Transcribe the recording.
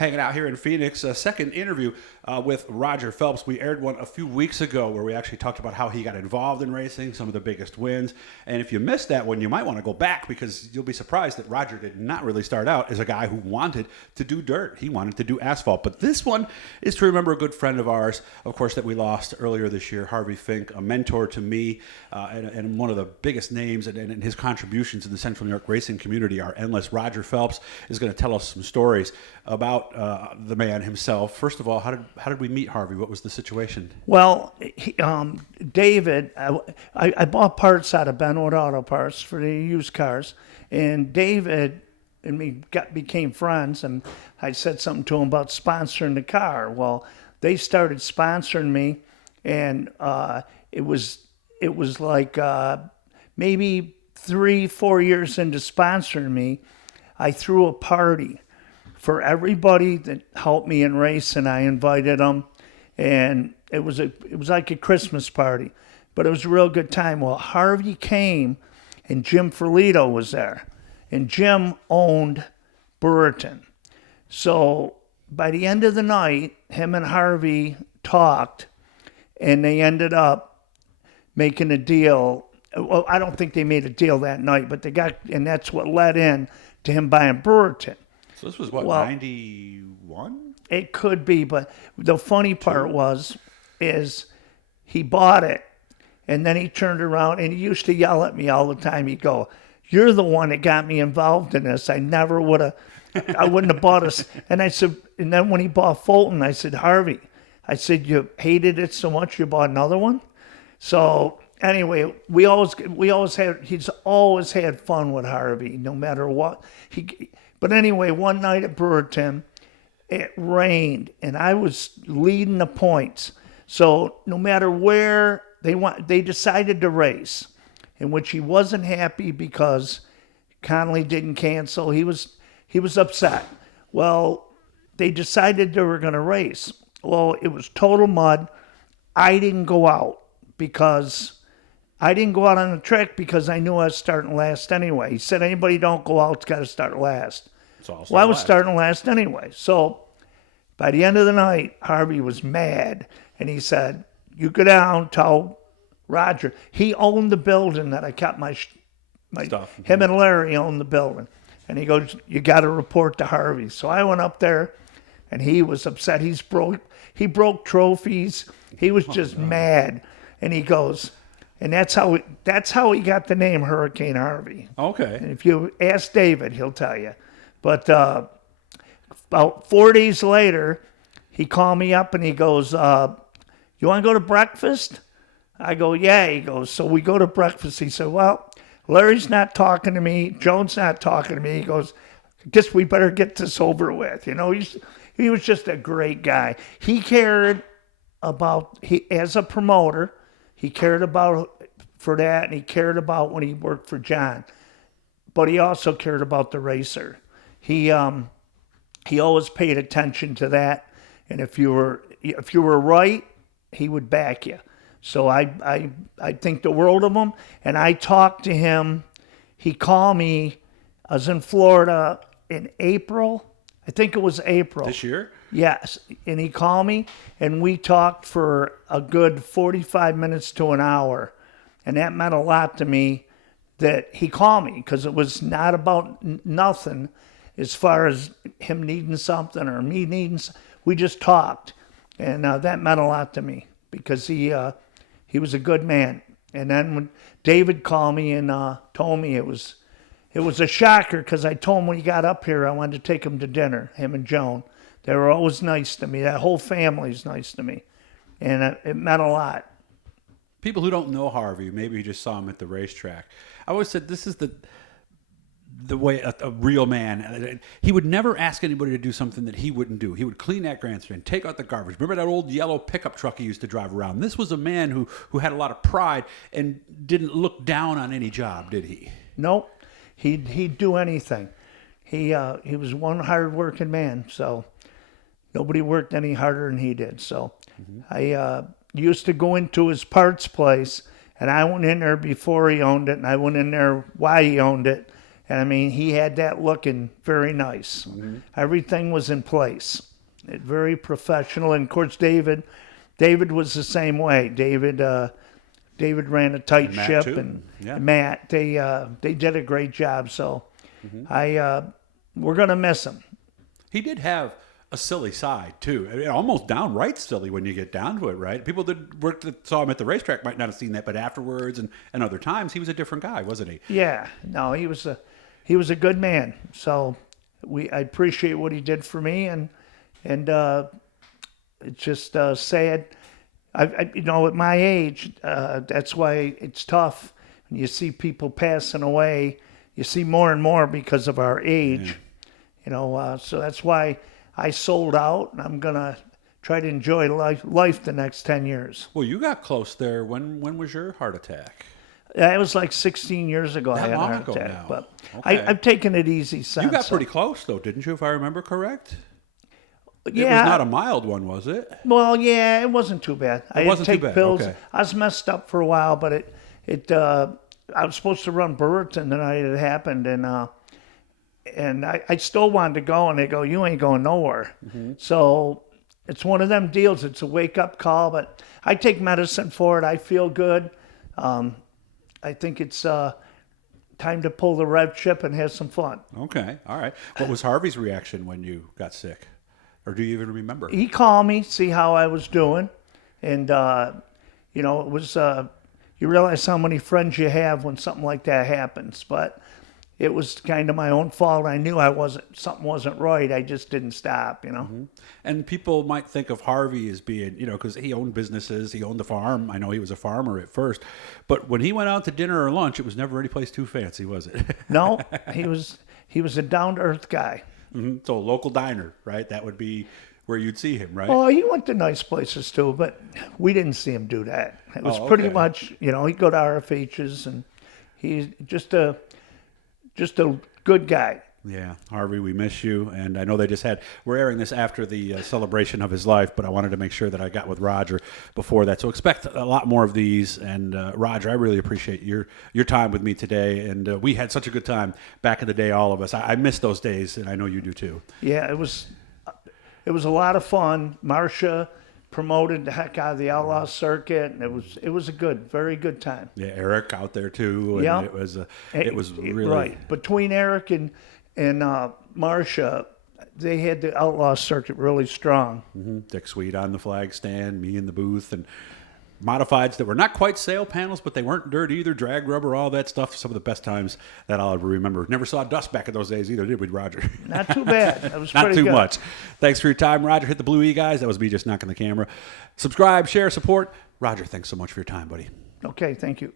hanging out here in Phoenix. A second interview with Roger Phelps. We aired one a few weeks ago where we actually talked about how he got involved in racing, some of the biggest wins. And if you missed that one, you might want to go back because you'll be surprised that Roger did not really start out as a guy who wanted to do dirt. He wanted to do asphalt. But this one is to remember a good friend of ours, of course, that we lost earlier this year, Harvey Fink, a mentor to me and one of the biggest names, and his contributions in the Central New York racing community are endless. Roger Phelps is going to tell us some stories about the man himself. First of all, how did we meet Harvey? What was the situation? Well, David, I bought parts out of Benwood Auto Parts for the used cars, and David and me became friends, and I said something to him about sponsoring the car. Well, they started sponsoring me, and it was like maybe 3-4 years into sponsoring me, I threw a party for everybody that helped me in racing. I invited them, and it was like a Christmas party, but it was a real good time. Well, Harvey came, and Jim Ferlito was there, and Jim owned Brewerton. So by the end of the night, him and Harvey talked, and they ended up making a deal. Well, I don't think they made a deal that night, but they got, and that's what led in to him buying Brewerton. So this was what, 91? It could be, but the funny part is he bought it, and then he turned around, and he used to yell at me all the time. He'd go, "You're the one that got me involved in this. I wouldn't have bought us." And I said, and then when he bought Fulton, I said, "Harvey," I said, "you hated it so much you bought another one?" So anyway, he's always had fun with Harvey, no matter what. But anyway, one night at Brewerton, it rained, and I was leading the points. So no matter where they decided to race, in which he wasn't happy because Connolly didn't cancel. He was upset. Well, they decided they were going to race. Well, it was total mud. I didn't go out on the track because I knew I was starting last anyway. He said, anybody don't go out, it's got to start last. Well, I was starting last anyway. So by the end of the night, Harvey was mad. And he said, "You go down, tell Roger." He owned the building that I kept my stuff. Him and Larry owned the building. And he goes, "You got to report to Harvey." So I went up there, and he was upset. He broke trophies. He was just mad. And he goes, and that's how he got the name Hurricane Harvey. Okay. And if you ask David, he'll tell you. But about 4 days later, he called me up and he goes, "You want to go to breakfast?" I go, "Yeah." He goes, so we go to breakfast. He said, "Well, Larry's not talking to me. Joan's not talking to me." He goes, "I guess we better get this over with." You know, he was just a great guy. He cared about, as a promoter, he cared about for that, and he cared about when he worked for John. But he also cared about the racer. He always paid attention to that, and if you were right, he would back you. So I think the world of him, and I talked to him. He called me. I was in Florida in April. I think it was April. This year? Yes, and he called me, and we talked for a good 45 minutes to an hour, and that meant a lot to me that he called me, because it was not about nothing as far as him needing something or me needing something. We just talked, and that meant a lot to me because he was a good man. And then when David called me and told me, it was a shocker, because I told him when he got up here I wanted to take him to dinner, him and Joan. They were always nice to me. That whole family's nice to me, and it meant a lot. People who don't know Harvey, maybe you just saw him at the racetrack. I always said this is the way a real man. He would never ask anybody to do something that he wouldn't do. He would clean that grandstand, take out the garbage. Remember that old yellow pickup truck he used to drive around? This was a man who had a lot of pride and didn't look down on any job, did he? Nope. He'd do anything. He was one hard-working man, so nobody worked any harder than he did. So I used to go into his parts place, and I went in there before he owned it, and I went in there while he owned it. And I mean, he had that looking very nice. Everything was in place. Very professional. And of course, David was the same way. David ran a tight Matt ship, too. and Yeah. Matt, they did a great job. So we're gonna miss him. He did have a silly side too. I mean, almost downright silly when you get down to it, right? People that saw him at the racetrack might not have seen that, but afterwards and other times, he was a different guy, wasn't he? Yeah, no, he was a good man. So I appreciate what he did for me, and it's just sad. At my age, that's why it's tough. When you see people passing away, you see more and more because of our age. Yeah. So that's why I sold out, and I'm gonna try to enjoy life the next 10 years. Well, you got close there. When was your heart attack? It was like 16 years ago. That I had a long heart ago attack, now. but Okay. I've taken it easy since. You got so- pretty close though, didn't you? If I remember correct. Yeah. It was not a mild one, was it? Well, yeah, it wasn't too bad. I wasn't had too to take bad, pills. okay. I was messed up for a while, but I was supposed to run Brewerton the night it happened, and I still wanted to go, and they go, "You ain't going nowhere." So it's one of them deals. It's a wake up call, but I take medicine for it. I feel good. I think it's time to pull the red chip and have some fun. Okay, all right. What was Harvey's reaction when you got sick, or do you even remember? He called me, see how I was doing, and it was you realize how many friends you have when something like that happens. But it was kind of my own fault. I knew something wasn't right. I just didn't stop. And people might think of Harvey as being, because he owned businesses, he owned the farm. I know he was a farmer at first, but when he went out to dinner or lunch, it was never any place too fancy, was it? No, he was a down to earth guy. So a local diner, right? That would be where you'd see him, right? Oh, he went to nice places too, but we didn't see him do that. It was Oh, pretty okay. much, he'd go to RFH's, and he's just a good guy. Yeah, Harvey, we miss you. And I know we're airing this after the celebration of his life, but I wanted to make sure that I got with Roger before that. So expect a lot more of these. And Roger, I really appreciate your time with me today. And we had such a good time back in the day, all of us. I miss those days, and I know you do too. Yeah, it was a lot of fun. Marcia promoted the heck out of the outlaw circuit, and it was a very good time. Yeah, Eric out there too. And Yeah. it was really right. Between Eric and Marcia, they had the outlaw circuit really strong. Dick Sweet on the flag stand, me in the booth, and modifieds that were not quite sail panels, but they weren't dirt either, drag rubber, all that stuff. Some of the best times that I'll ever remember. Never saw dust back in those days either, did we, Roger? Not too bad. That was Not pretty too good. much. Thanks for your time, Roger. Hit the blue E, guys. That was me just knocking the camera. Subscribe, share, support. Roger, thanks so much for your time, buddy. Okay, thank you.